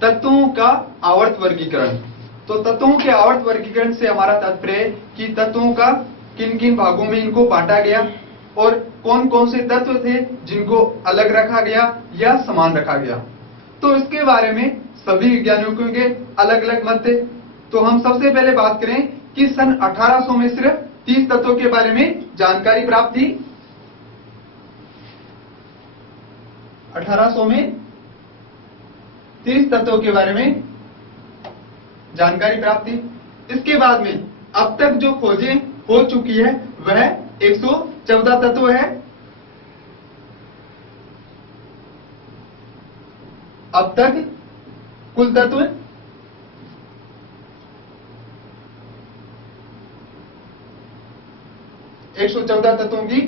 तत्वों का आवर्त वर्गीकरण। तो तत्वों के आवर्त वर्गीकरण से हमारा तात्पर्य है कि तत्वों का किन किन भागों में इनको बांटा गया और कौन कौन से तत्व थे जिनको अलग रखा गया या समान रखा गया। तो इसके बारे में सभी वैज्ञानिकों के अलग अलग मत थे। तो हम सबसे पहले बात करें कि सन 1800 में सिर्फ 30 तत्वों के बारे में जानकारी प्राप्त थी। 1800 में 30 तत्वों के बारे में जानकारी प्राप्त थी। इसके बाद में अब तक जो खोजें हो चुकी है वह 114 तत्व है। अब तक कुल तत्व 114 तत्वों की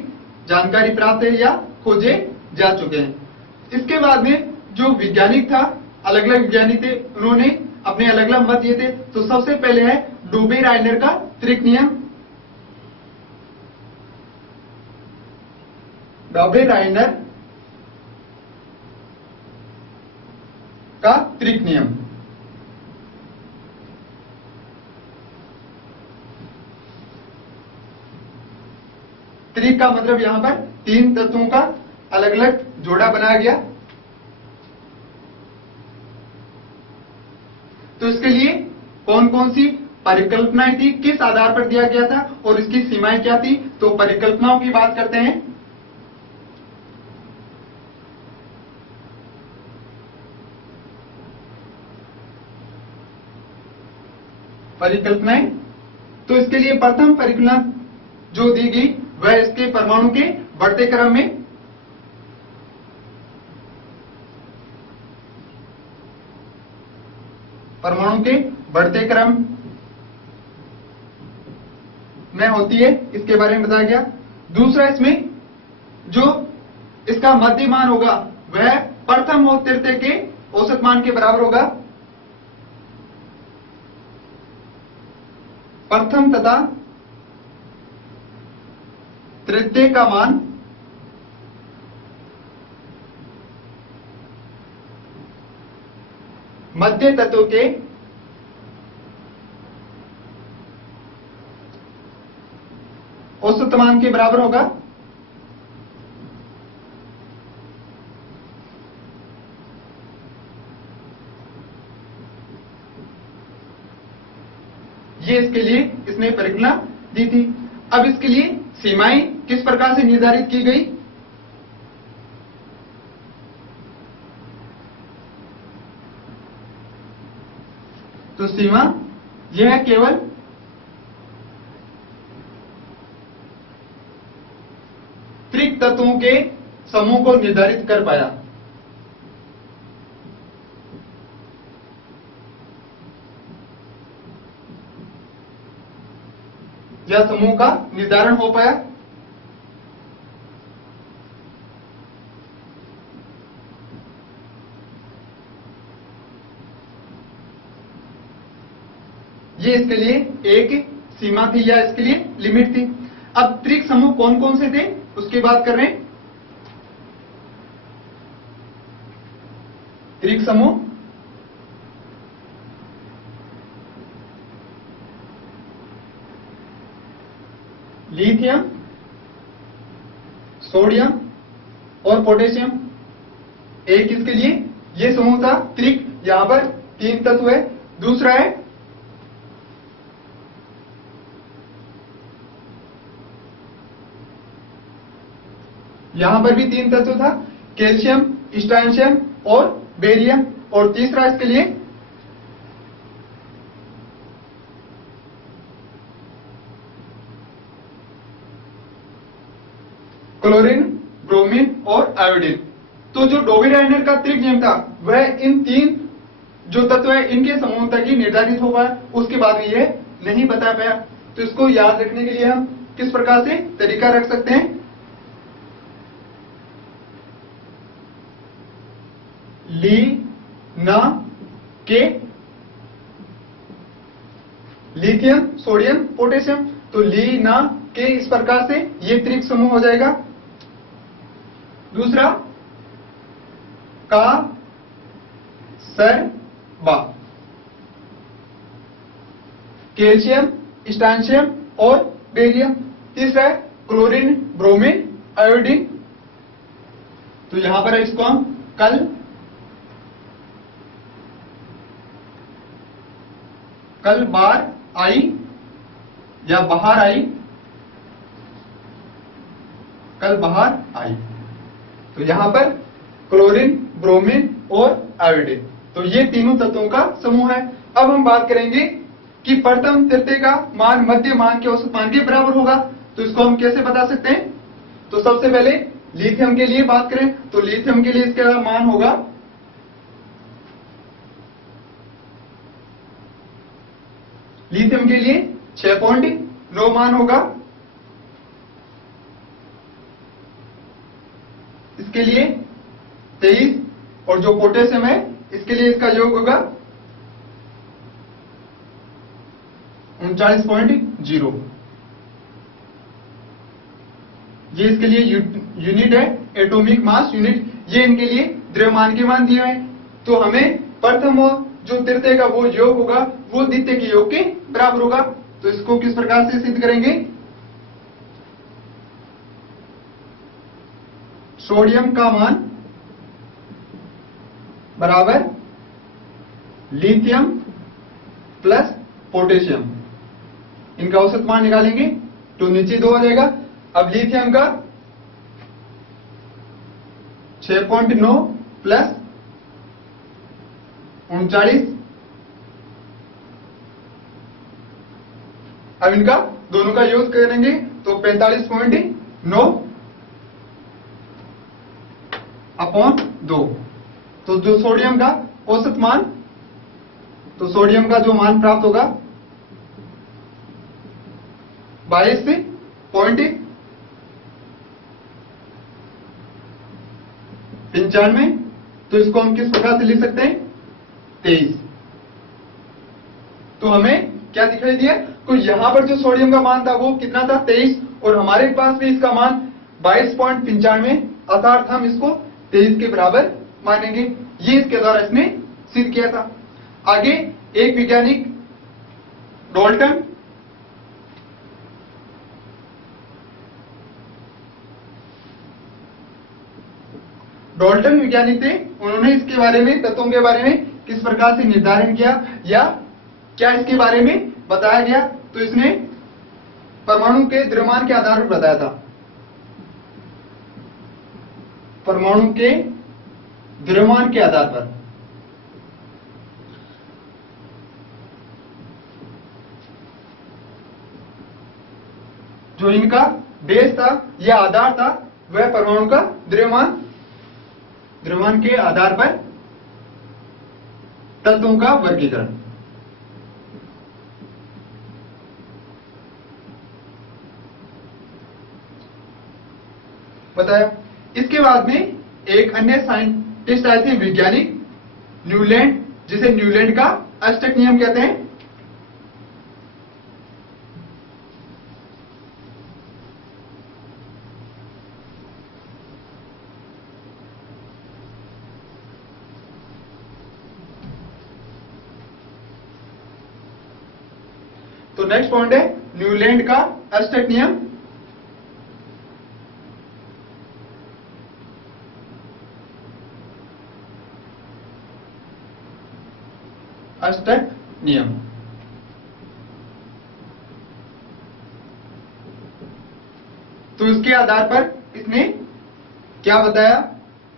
जानकारी प्राप्त है या खोजे जा चुके हैं। इसके बाद में जो वैज्ञानिक था, अलग अलग वैज्ञानिक थे, उन्होंने अपने अलग अलग मत दिए थे। तो सबसे पहले है डोबे-राइनर का त्रिक नियम। डोबे-राइनर का त्रिक नियम। त्रिक का मतलब यहां पर 3 तत्वों का अलग अलग जोड़ा बनाया गया। तो इसके लिए कौन कौन सी परिकल्पनाएं थी, किस आधार पर दिया गया था और इसकी सीमाएं क्या थी। तो परिकल्पनाओं की बात करते हैं। परिकल्पनाएं, तो इसके लिए प्रथम परिकल्पना जो दी गई वह इसके परमाणु के बढ़ते क्रम में होती है, इसके बारे में बताया गया। दूसरा, इसमें जो इसका मध्य मान होगा वह प्रथम और तृतीय के औसत मान के बराबर होगा। प्रथम तथा तृतीय का मान मध्य तत्व के औसत मान के बराबर होगा। ये इसके लिए इसने परिकल्पना दी थी। अब इसके लिए सीमाएं किस प्रकार से निर्धारित की गई। तो सीमा यह केवल त्रिक तत्वों के समूह को निर्धारित कर पाया। या समूह का निर्धारण हो पाया। ये इसके लिए एक सीमा थी या इसके लिए लिमिट थी। अब त्रिक समूह कौन कौन से थे उसकी बात कर रहे हैं। त्रिक समूह लिथियम, सोडियम और पोटेशियम। एक इसके लिए ये समूह था त्रिक, यहां पर 3 तत्व है। दूसरा है यहां पर भी 3 तत्व था, कैल्शियम, स्ट्रोंशियम और बेरियम। और तीसरा इसके लिए क्लोरीन, ब्रोमीन और आयोडीन। तो जो डोबे-राइनर का त्रिक नियम था वह इन 3 जो तत्व है इनके समूह तक ही निर्धारित हो पाया, उसके बाद ये नहीं बता पाया। तो इसको याद रखने के लिए हम किस प्रकार से तरीका रख सकते हैं। ली ना के लिथियम, सोडियम, पोटेशियम। तो ली ना के इस प्रकार से ये त्रिक समूह हो जाएगा। दूसरा का, सर, बा। कैल्शियम, स्ट्रोंशियम और बेरियम। तीसरा है क्लोरीन, ब्रोमीन, आयोडीन। तो यहां पर इसको हम कल बार आई या बाहर आई, कल बाहर आई। तो यहां पर क्लोरीन, ब्रोमीन और आयोडीन, तो ये तीनों तत्वों का समूह है। अब हम बात करेंगे कि प्रथम तृतीय का मान मध्य मान के औसत मान के बराबर होगा। तो इसको हम कैसे बता सकते हैं? तो सबसे पहले लिथियम के लिए बात करें तो लिथियम के लिए इसका मान होगा लिथियम के लिए 6.9 मान होगा। इसके लिए 23, और जो पोटेशियम है इसके लिए इसका योग होगा 39.0। ये इसके लिए यूनिट है, एटॉमिक मास यूनिट। ये इनके लिए द्रव्यमान के मान दिए हैं। तो हमें प्रथम और जो तृतीय का वो योग होगा वो द्वितीय के योग के बराबर होगा। तो इसको किस प्रकार से सिद्ध करेंगे? सोडियम का मान बराबर लिथियम प्लस पोटेशियम, इनका औसत मान निकालेंगे तो नीचे 2 आ जाएगा। अब लिथियम का 6.9 प्लस 39, अब इनका दोनों का योग करेंगे तो 45.9 अपॉन 2। तो जो सोडियम का औसत मान, तो सोडियम का जो मान प्राप्त होगा 22.95। तो इसको हम किस प्रकार से लिख सकते हैं? 23। तो हमें क्या दिखाई दिया? तो यहां पर जो सोडियम का मान था वो कितना था? 23, और हमारे पास भी इसका मान 22.95, अर्थात हम इसको 23 के बराबर मानेंगे। ये इसके द्वारा इसने सिद्ध किया था। आगे एक वैज्ञानिक डॉल्टन वैज्ञानिक थे। उन्होंने इसके बारे में, तत्वों के बारे में किस प्रकार से निर्धारण किया या क्या इसके बारे में बताया गया? तो इसने परमाणु के द्रव्यमान के आधार पर बताया था। परमाणु के द्रव्यमान के आधार पर जो इनका बेस था या आधार था वह परमाणु का द्रव्यमान के आधार पर तत्वों का वर्गीकरण। बताया। इसके बाद में एक अन्य साइंटिस्ट आए थे, वैज्ञानिक न्यूलैंड, जिसे न्यूलैंड का अष्टक नियम कहते हैं। तो नेक्स्ट पॉइंट है न्यूलैंड का अष्टक नियम। अष्टक नियम तो इसके आधार पर इसने क्या बताया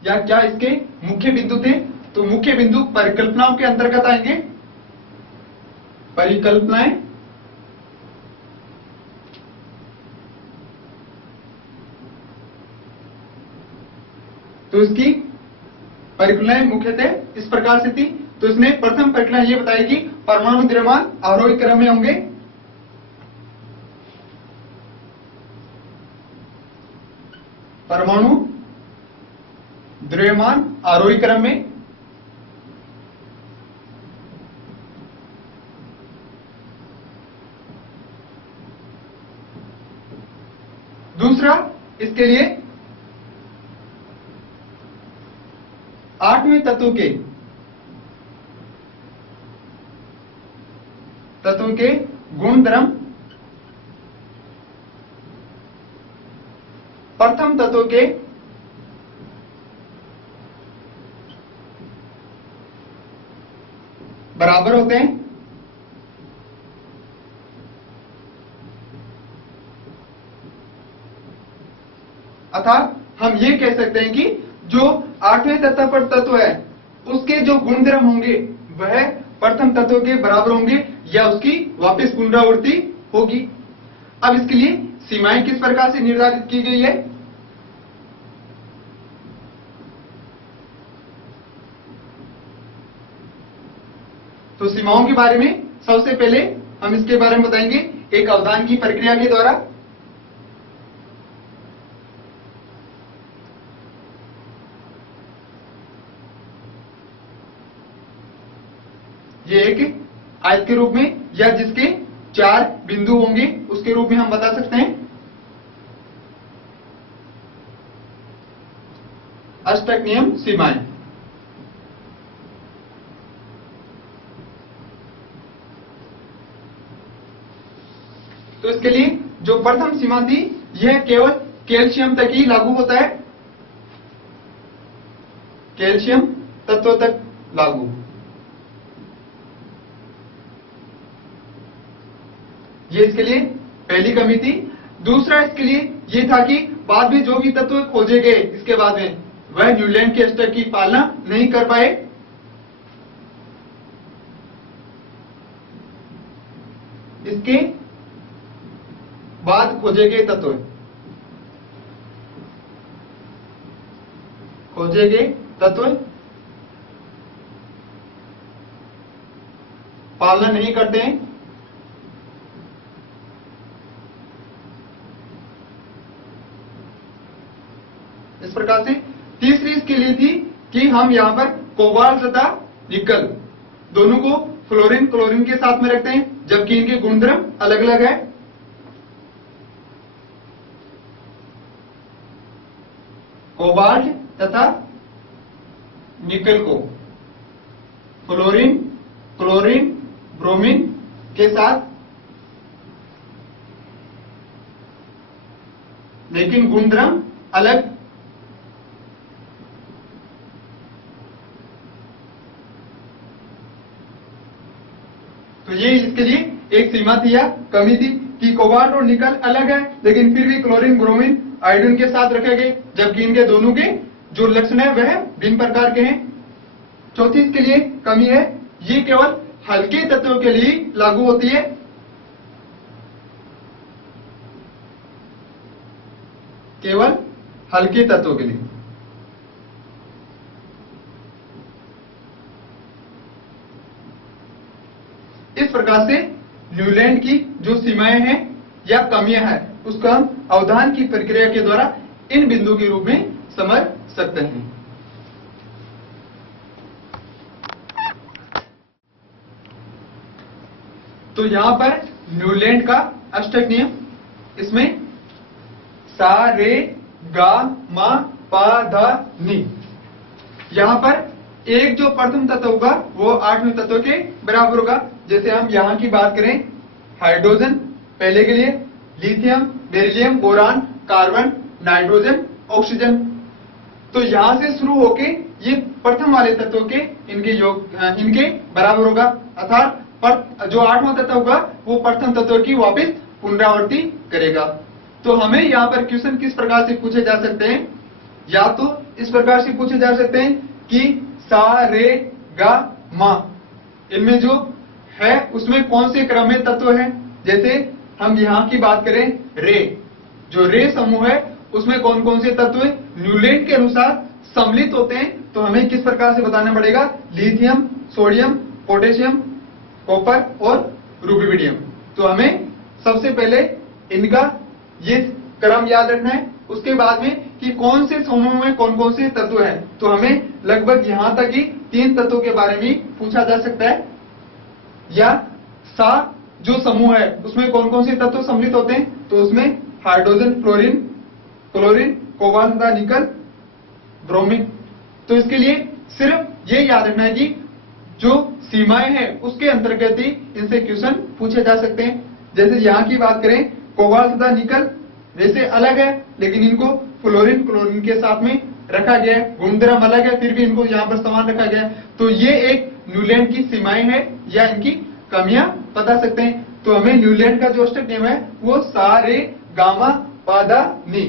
या क्या इसके मुख्य बिंदु थे? तो मुख्य बिंदु परिकल्पनाओं के अंतर्गत आएंगे। परिकल्पनाएं, तो इसकी परिकल्पनाएं मुख्यतः इस प्रकार से थी। तो इसने प्रथम परिकल्पना ये बताई कि परमाणु द्रव्यमान आरोही क्रम में होंगे। परमाणु द्रव्यमान आरोही क्रम में। दूसरा, इसके लिए 8वें तत्व के तत्व के गुण धर्म प्रथम तत्व के बराबर होते हैं। अर्थात हम ये कह सकते हैं कि जो आठवें तत्व पर तत्व है उसके जो गुणधर्म होंगे वह प्रथम तत्व के बराबर होंगे या उसकी वापस पुनरावृत्ति होगी। अब इसके लिए सीमाएं किस प्रकार से निर्धारित की गई है? तो सीमाओं के बारे में सबसे पहले हम इसके बारे में बताएंगे एक अवधान की प्रक्रिया के द्वारा। ये एक आयत के रूप में या जिसके 4 बिंदु होंगे उसके रूप में हम बता सकते हैं। अष्टक नियम सीमाएं। तो इसके लिए जो प्रथम सीमा थी यह केवल कैल्शियम तक ही लागू होता है, कैल्शियम तत्व तक लागू। ये इसके लिए पहली कमी थी। दूसरा इसके लिए ये था कि बाद में जो भी तत्व खोजे गए इसके बाद में वह न्यूलैंड के अष्टक की पालना नहीं कर पाए। इसके बाद खोजे गए तत्व पालना नहीं करते हैं। इस प्रकार से तीसरी इसके लिए थी कि हम यहां पर कोबाल्ट तथा निकल दोनों को फ्लोरीन क्लोरीन के साथ में रखते हैं जबकि इनके गुणधर्म अलग अलग है। कोबाल्ट तथा निकल को फ्लोरीन क्लोरीन ब्रोमीन के साथ, लेकिन गुणधर्म अलग। तो ये इसके लिए एक सीमा थी या कमी थी कि कोबाल्ट और निकल अलग है लेकिन फिर भी क्लोरीन ब्रोमीन आयोडीन के साथ रखे गए जबकि इनके दोनों के जो लक्षण है वह भिन्न प्रकार के हैं। चौथी इसके लिए कमी है ये केवल हल्के तत्वों के लिए लागू होती है। केवल हल्के तत्वों के लिए। इस प्रकार से न्यूलैंड की जो सीमाएं हैं या कमियां हैं उसका हम अवधान की प्रक्रिया के द्वारा इन बिंदु के रूप में समझ सकते हैं। तो यहां पर न्यूलैंड का अष्टक नियम, इसमें सा रे गा मा पा धा नी। यहां पर एक जो प्रथम तत्व होगा वो 8वें तत्व के बराबर होगा। जैसे हम यहां की बात करें हाइड्रोजन पहले के लिए lithium beryllium boron carbon nitrogen oxygen. तो यहां से शुरू होके ये प्रथम वाले तत्वों के इनके बराबर होगा। अर्थात जो 8वां तत्व होगा वो प्रथम तत्व की वापस पुनरावृत्ति करेगा। तो हमें यहाँ पर क्वेश्चन किस प्रकार से पूछे जा सकते हैं? या तो इस प्रकार से पूछे जा सकते हैं कि सा रे गा मा इनमें जो है उसमें कौन से क्रम में तत्व है। जैसे हम यहाँ की बात करें रे, जो रे समूह है उसमें कौन कौन से तत्व न्यूलैंड के अनुसार सम्मिलित होते हैं। तो हमें किस प्रकार से बताना पड़ेगा? लिथियम सोडियम पोटेशियम कॉपर और रुबिडियम। तो हमें सबसे पहले इनका ये क्रम याद रखना है। उसके बाद में कि कौन से समूह में कौन कौन से तत्व हैं। तो हमें लगभग यहां तक ही 3 तत्वों के बारे में पूछा जा सकता है। या सा जो समूह है उसमें कौन कौन से तत्व सम्मिलित होते हैं। तो उसमें हाइड्रोजन फ्लोरीन क्लोरीन कोबाल्ट तथा निकल ब्रोमीन। तो इसके लिए सिर्फ ये याद रखना है कि जो सीमाएं हैं उसके अंतर्गत ही इनसे क्वेश्चन पूछे जा सकते हैं। जैसे यहाँ की बात करें, कोबाल्ट तथा निकल वैसे अलग है, लेकिन इनको फ्लोरीन क्लोरीन के साथ में रखा गया है, गुणधर्म अलग है, फिर भी इनको यहाँ पर समान रखा गया है। तो ये एक न्यूलैंड की सीमाएं हैं या इनकी कमियां बता सकते हैं। तो हमें न्यूलैंड का जो अष्टक नियम है वो सा रे गामा पा धा नी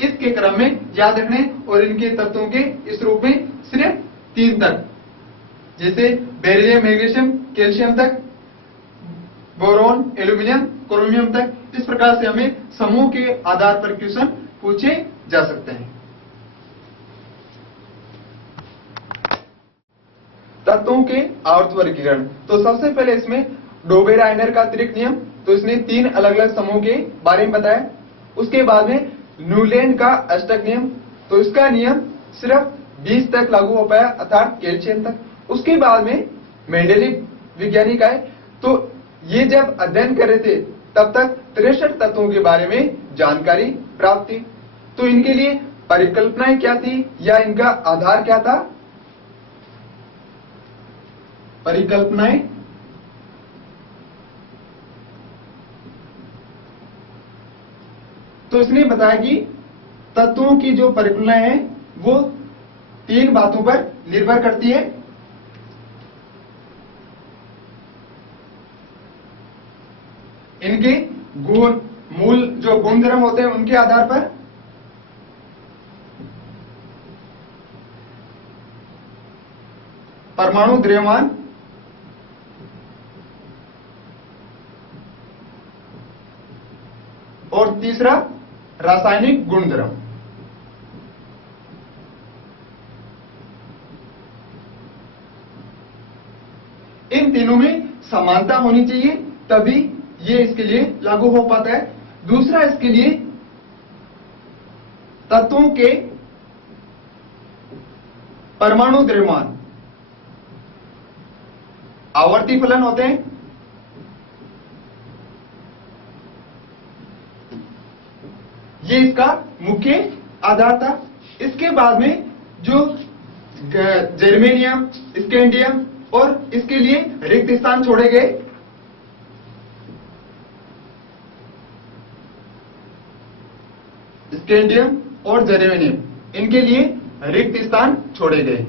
इसके क्रम में याद रखने, और इनके तत्वों के इस रूप में सिर्फ 3 तक, जैसे बेरिलियम मैग्नीशियम कैल्शियम तक, बोरोन एल्यूमिनियम क्रोमियम तक। इस प्रकार से हमें समूह के आधार पर क्वेश्चन पूछे जा सकते हैं। तत्वों के आवर्त वर्गीकरण। तो सबसे पहले इसमें डोबे-रायनर का अतिरिक्त नियम, तो इसने 3 अलग अलग समूह के बारे में बताया। उसके बाद में न्यूलैंड का अष्टक नियम, तो इसका नियम सिर्फ 20 तक लागू हो पाया, अर्थात कैल्शियम तक। उसके बाद में मेंडेलिव वैज्ञानिक आए, तो ये जब अध्ययन कर रहे थे तब तक 63 तत्वों के बारे में जानकारी प्राप्त थी। तो इनके लिए परिकल्पनाएं क्या थी या इनका आधार क्या था? परिकल्पनाएं तो इसने बताया कि तत्वों की जो परिकल्पनाएं हैं वो 3 बातों पर निर्भर करती है। इनके गुण, मूल जो गुणधर्म होते हैं उनके आधार पर, परमाणु द्रव्यमान, और तीसरा रासायनिक गुणधर्म। इन तीनों में समानता होनी चाहिए, तभी ये इसके लिए लागू हो पाता है। दूसरा, इसके लिए तत्वों के परमाणु द्रव्यमान आवर्ती फलन होते हैं। ये इसका मुख्य आधार था। इसके बाद में जो जर्मेनियम, स्कैंडियम और इसके लिए रिक्त स्थान छोड़े गए, स्कैंडियम और जर्मेनियम, इनके लिए रिक्त स्थान छोड़े गए।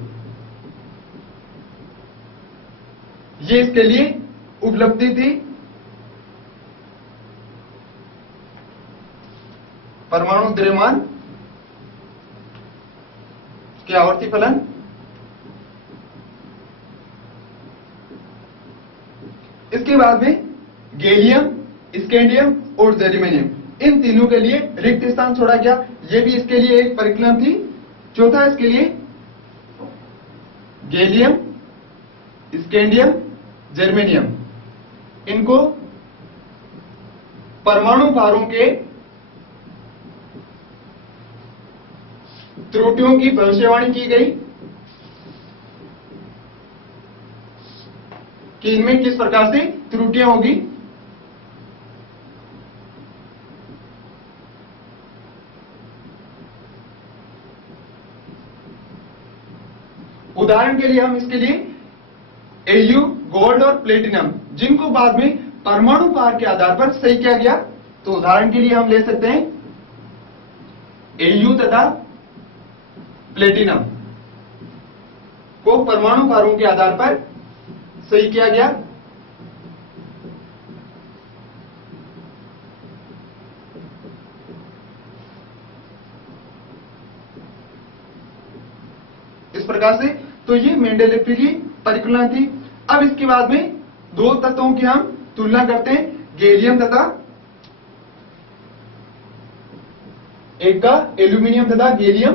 ये इसके लिए उपलब्धि थी। परमाणु द्रव्यमान के आवर्ती फलन, इसके बाद में गैलियम, स्कैंडियम और जर्मेनियम, इन तीनों के लिए रिक्त स्थान छोड़ा गया। ये भी इसके लिए एक परिकल्पना थी। चौथा, इसके लिए गैलियम, स्कैंडियम, जर्मेनियम, इनको परमाणु भारों के त्रुटियों की भविष्यवाणी की गई कि इनमें किस प्रकार से त्रुटियां होगी। उदाहरण के लिए हम इसके लिए Au, गोल्ड और प्लेटिनम, जिनको बाद में परमाणु भार के आधार पर सही किया गया, तो उदाहरण के लिए हम ले सकते हैं Au तथा प्लेटिनम को परमाणु भारों के आधार पर सही किया गया। इस प्रकार से तो ये मेंडेलीव की परिकल्पना थी। अब इसके बाद में 2 तत्वों की हम तुलना करते हैं, गैलियम तथा एक का एल्यूमिनियम तथा गैलियम।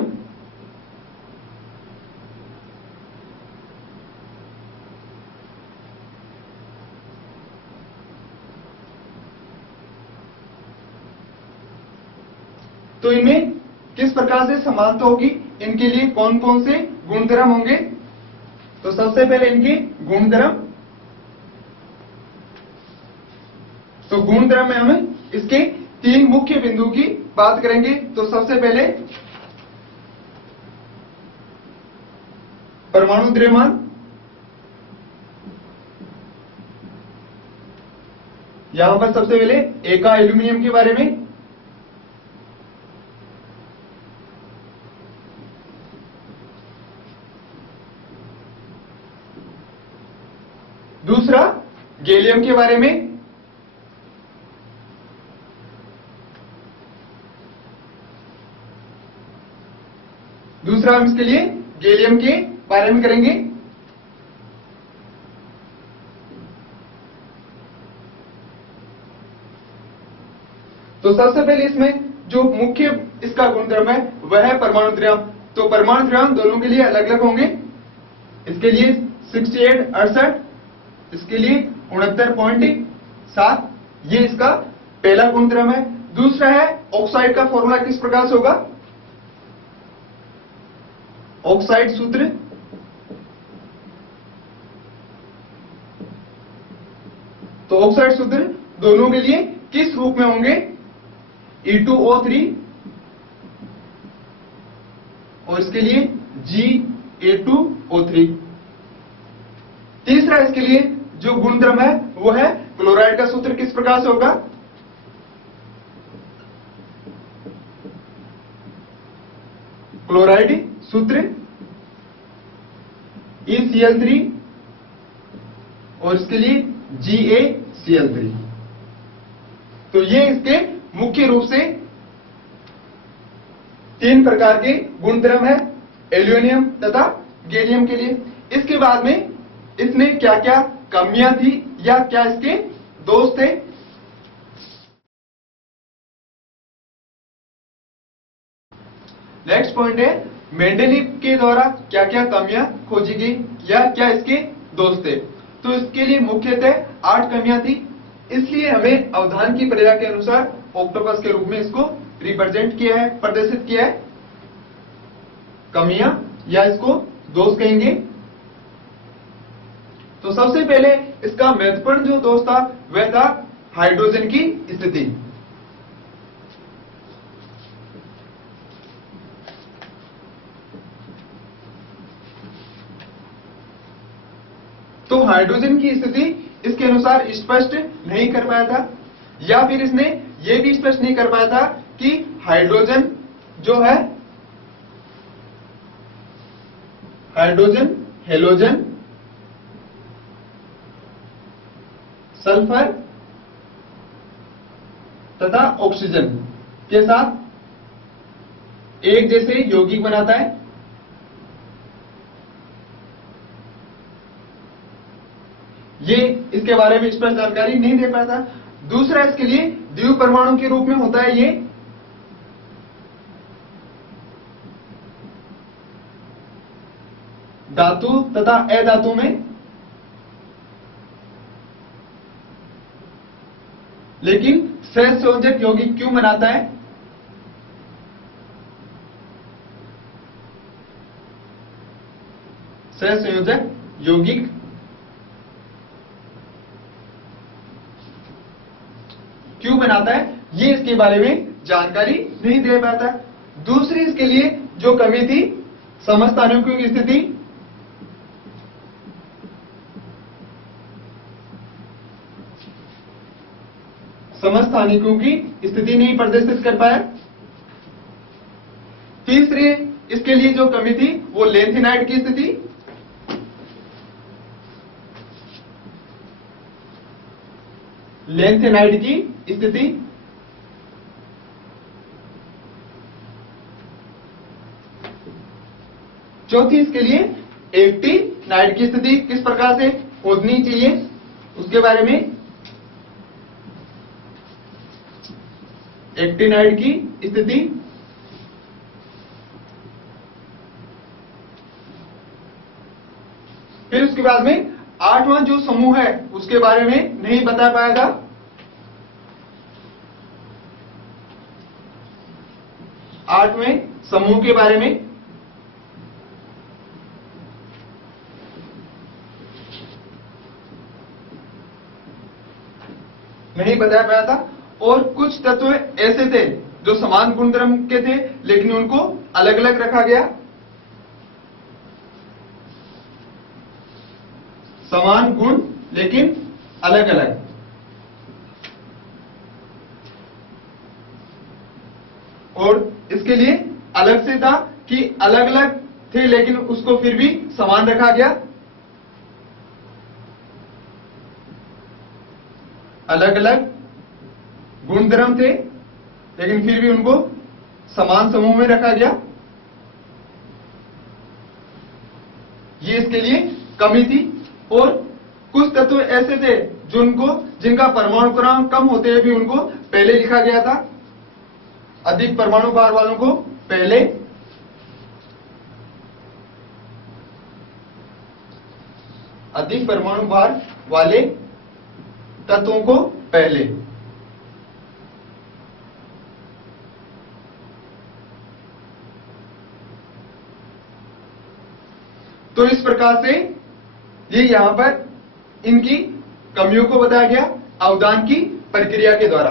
तो इनमें किस प्रकार से समानता होगी, इनके लिए कौन कौन से गुणधर्म होंगे। तो सबसे पहले इनके गुणधर्म, तो गुणधर्म में हम इसके 3 मुख्य बिंदु की बात करेंगे। तो सबसे पहले परमाणु द्रव्यमान, यहां पर सबसे पहले एका एल्यूमिनियम के बारे में, दूसरा गैलियम के बारे में, दूसरा हम इसके लिए गैलियम के बारे में करेंगे। तो सबसे पहले इसमें जो मुख्य इसका गुणधर्म है वह है परमाणु द्रव्यमान। तो परमाणु द्रव्यमान दोनों के लिए अलग अलग होंगे। इसके लिए 68 इसके लिए 69.7 ये इसका पहला गुणधर्म है। दूसरा है ऑक्साइड का फॉर्मूला किस प्रकार से होगा, ऑक्साइड सूत्र तो ऑक्साइड सूत्र दोनों के लिए किस रूप में होंगे, E2O3 और इसके लिए Ga2O3। तीसरा इसके लिए जो गुणधर्म है वो है क्लोराइड का सूत्र किस प्रकार से होगा, क्लोराइड सूत्र ECl3 और इसके लिए GaCl3। तो ये इसके मुख्य रूप से 3 प्रकार के गुणधर्म है एल्यूमिनियम तथा गैलियम के लिए। इसके बाद में इसमें क्या क्या कमियां थी या क्या इसके दोष थे। नेक्स्ट पॉइंट है मेंडेलीव के द्वारा क्या क्या कमियां खोजी गई या क्या इसके दोष थे। तो इसके लिए मुख्यतः 8 कमियां थी, इसलिए हमें अवधान की प्रक्रिया के अनुसार ऑक्टोपस के रूप में इसको रिप्रेजेंट किया है, प्रदर्शित किया है। कमियां या इसको दोष कहेंगे। तो सबसे पहले इसका महत्वपूर्ण जो दोष था वह था हाइड्रोजन की स्थिति। तो हाइड्रोजन की स्थिति इसके अनुसार स्पष्ट नहीं कर पाया था, या फिर इसने ये भी स्पष्ट नहीं कर पाया था कि हाइड्रोजन जो है हाइड्रोजन, हेलोजन, सल्फर तथा ऑक्सीजन के साथ एक जैसे यौगिक बनाता है। ये इसके बारे में स्पष्ट जानकारी नहीं दे पाया था। दूसरा इसके लिए द्वितीय परमाणु के रूप में होता है ये। धातु तथा अधातु में, लेकिन सहसंयोजक यौगिक क्यों बनाता है, सहसंयोजक यौगिक क्यों बनाता है, ये इसके बारे में जानकारी नहीं दे पाता। दूसरी इसके लिए जो कमी थी समस्थानिकों की स्थिति। समस्थानिकों की स्थिति नहीं प्रदर्शित कर पाया। तीसरी इसके लिए जो कमी थी वो लेंथेनाइड की स्थिति। लेंथेनाइड की स्थिति। चौथी इसके लिए एक्टिनाइड की स्थिति किस प्रकार से होनी चाहिए उसके बारे में। एक्टिनाइड की स्थिति। फिर उसके बाद में 8वां जो समूह है उसके बारे में नहीं बता पाएगा। 8वें समूह के बारे में नहीं बताया पाया था। और कुछ तत्व ऐसे थे जो समान गुणधर्म के थे लेकिन उनको अलग अलग रखा गया। समान गुण लेकिन अलग अलग। और इसके लिए अलग से था कि अलग अलग थे लेकिन उसको फिर भी समान रखा गया। अलग अलग गुणधर्म थे लेकिन फिर भी उनको समान समूह में रखा गया। ये इसके लिए कमी थी। और कुछ तत्व ऐसे थे जिनका परमाणु क्रमांक कम होते हुए भी उनको पहले लिखा गया था। अधिक परमाणु भार वालों को पहले, अधिक परमाणु भार वाले तत्वों को पहले। तो इस प्रकार से ये यहां पर इनकी कमियों को बताया गया अवदान की प्रक्रिया के द्वारा।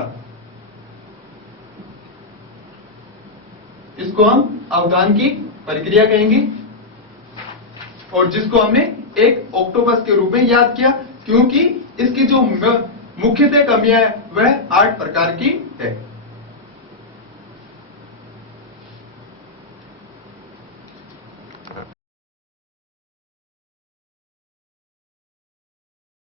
इसको हम अवदान की प्रक्रिया कहेंगे और जिसको हमने एक ऑक्टोपस के रूप में याद किया क्योंकि इसकी जो मुख्यतः कमियां है वह 8 प्रकार की है।